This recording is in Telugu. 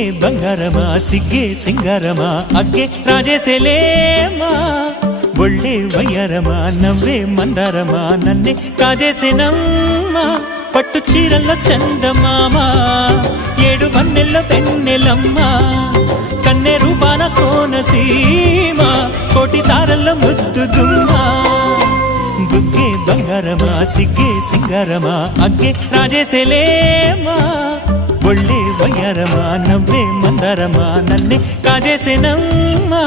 బుగ్గే బంగారమా సిగ్గే సింగారమా అగ్గే రాజేసేలేమా ఒళ్ళే వయ్యారమా నవ్వే మందారమా నన్నే కాజేసేనమ్మా పట్టు చీరల్లో చందమామా ఏడు వన్నెల్లో పెన్నెలమ్మా కన్నె రూపాన కోనసీమ కోటి తారల్లో ముద్దుగుమ్మా బుగ్గే బంగారమా సిగ్గే సింగారమా అగ్గే రాజేసేలేమా ఒళ్ళే వయ్యారమా నవ్వే మందారమా నన్నే కాజేసేనమ్మా